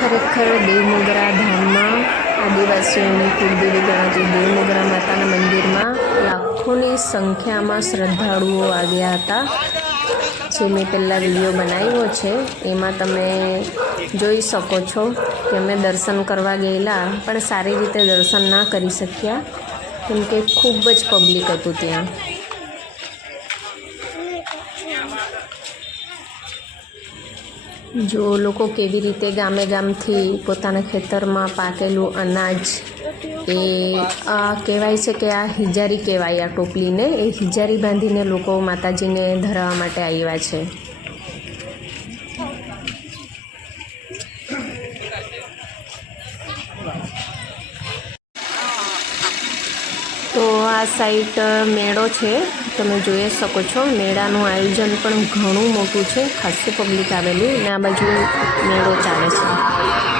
ખરેખર દેવમોગરા ધામમાં આદિવાસીઓની કુળદેવી ગણાતી દેવમોગરા માતાના મંદિરમાં લાખોની સંખ્યામાં શ્રદ્ધાળુઓ આવ્યા હતા. જે મેં પહેલાં વીડિયો બનાવ્યો છે, એમાં તમે જોઈ શકો છો કે અમે દર્શન કરવા ગયેલા, પણ સારી રીતે દર્શન ના કરી શક્યા, કેમ કે ખૂબ જ પબ્લિક હતું ત્યાં. જો લોકો કેવી રીતે ગામે ગામથી પોતાના ખેતરમાં પાકેલું અનાજ એ, આ કહેવાય છે કે આ હિજારી કહેવાય આ ટોપલીને. એ હિજારી બાંધીને લોકો માતાજીને ધરાવવા માટે આવ્યા છે. તો આ સાઈટ મેળો છે. તમે જોઈ શકો છો, મેળાનું આયોજન પણ ઘણું મોટું છે ખાસી પબ્લિક આવેલી. અને આ બાજુ મેળો ચાલે છે.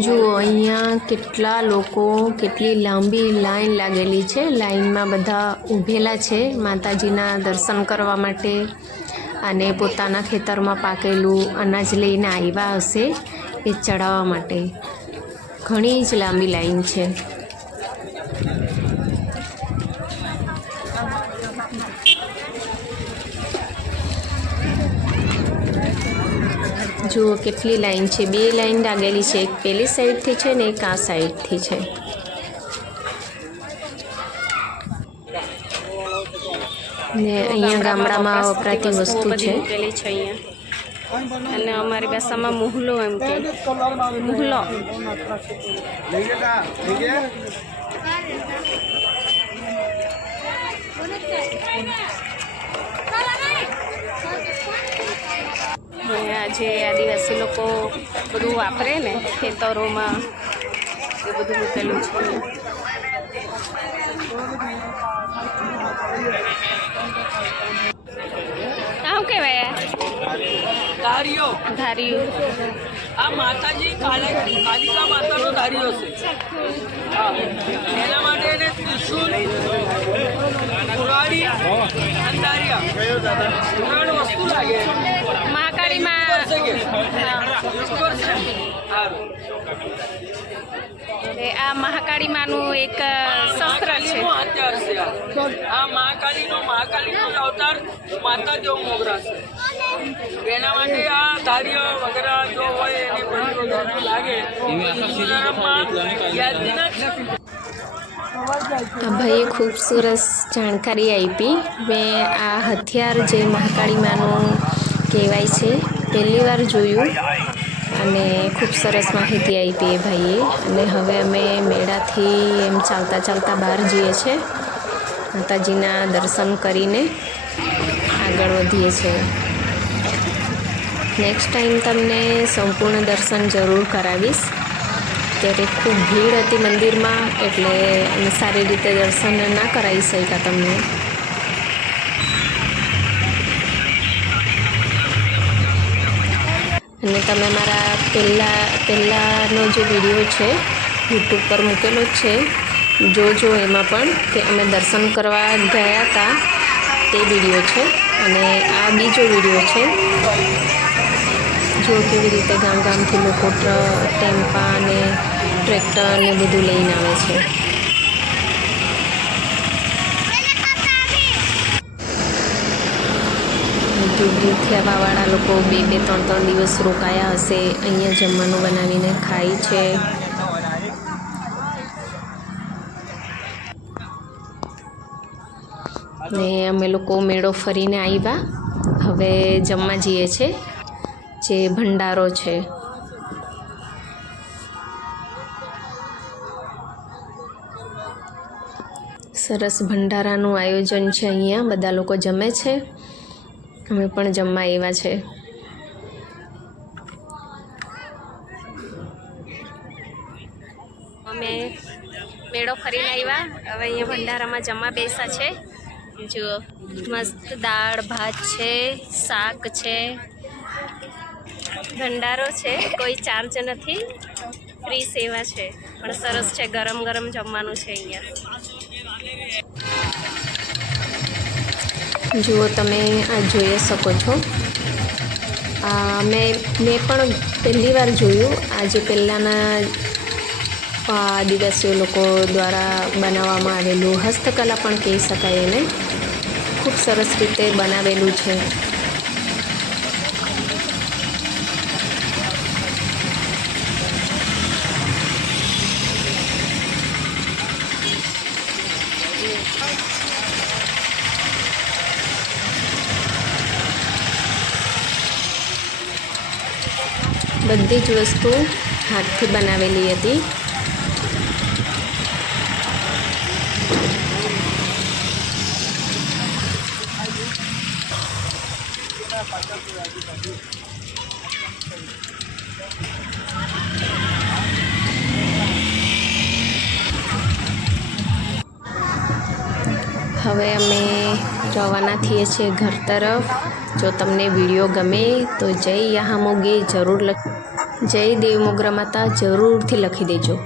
જુઓ અહીંયા કેટલા લોકો, કેટલી લાંબી લાઈન લાગેલી છે. લાઈનમાં બધા ઊભેલા છે માતાજીના દર્શન કરવા માટે અને પોતાના ખેતરમાં પાકેલું અનાજ લઈને આવ્યા હશે એ ચડાવવા માટે. ઘણી જ લાંબી લાઈન છે. જુઓ કેટલી લાઈન છે? બે લાઈન લાગેલી છે, એક પેલી સાઈડથી છે ને એક આ સાઈડથી છે. ને અહીંયા ગામડામાં વપરાતી વસ્તુ છે. અને અમારી ભાષામાં મુહલો એમ કે. મુહલો. આજે આદિવાસી લોકો બધું વાપરે ને ખેતરોમાં એ બધું મૂકેલું છે. કહેવાય? ધારીઓ. ધારીઓ. આ માતાજી કાલે કાલિકા માતાનો ધારીઓ છે. એના માટે એને ત્રિશુલ કુરાડી અંધારિયા પુરાણ વસ્તુ લાગે? સારું. એ આ મહાકાળી માનું એક શસ્ત્ર છે. આ. મહાકાળીનો મહાકાળીનો અવતાર માતા જેવો મોગરા છે. એના માટે આ ધાર્ય વગેરે જો હોય એની બધી લાગે ભાઈએ ખૂબ સરસ જાણકારી આપી. મેં આ હથિયાર જે મહાકાળી માનું કહેવાય છે પહેલી વાર જોયું. અને ખૂબ સરસ માહિતી આપી એ ભાઈએ. અને હવે અમે મેળાથી એમ ચાલતા ચાલતા બહાર જઈએ છીએ માતાજીના દર્શન કરીને આગળ વધીએ છીએ નેક્સ્ટ ટાઈમ તમને સંપૂર્ણ દર્શન જરૂર કરાવીશ. ત્યારે ખૂબ ભીડ હતી મંદિરમાં, એટલે અમે સારી રીતે દર્શન ના કરાવી શક્યા તમને. અને તમે મારા પહેલાં પહેલાંનો જે વીડિયો છે યુટ્યુબ પર મૂકેલો છે, જોજો એમાં પણ કે અમે દર્શન કરવા ગયા હતા તે વીડિયો છે. અને આ બીજો વીડિયો છે, જો કેવી રીતે ગામ ગામથી લોકો ટેમ્પા અને ટ્રેક્ટર ને બધું લઈને આવે છે. દૂર દૂરથી આવવાવાળા લોકો બે બે, ત્રણ ત્રણ દિવસ રોકાયા હશે, અહીંયા જમવાનું બનાવીને ખાય છે. ને અમે લોકો મેળો ફરીને આવ્યા હવે જમવા જઈએ છે, જે ભંડારો છે. સરસ ભંડારાનું આયોજન છે અહીંયા, બધા લોકો જમે છે. અમે પણ જમવા આવ્યા છે. અમે મેળો ફરીને આવ્યા. હવે અહીંયા ભંડારામાં જમવા બેસા છે. જુઓ મસ્ત દાળ, ભાત છે, શાક છે, ભંડારો છે. કોઈ ચાર્જ નથી. ફ્રી સેવા છે. પણ સરસ છે. ગરમ ગરમ જમવાનું છે અહીંયા. જુઓ તમે આ જોઈ શકો છો. મેં મેં પણ પહેલી વાર જોયું. આજે પહેલાંના આદિવાસીઓ લોકો દ્વારા બનાવવામાં આવેલું હસ્તકલા પણ કહી શકાય એને. ખૂબ સરસ રીતે બનાવેલું છે. બધી જ વસ્તુ હાથથી બનાવેલી હતી. હવે અમે રવાના થઈએ છીએ ઘર તરફ. જો તમને વીડિયો ગમે તો જય યહામોગે જરૂર લખ જય દેવ મોગરા માતા જરૂરથી લખી દેજો.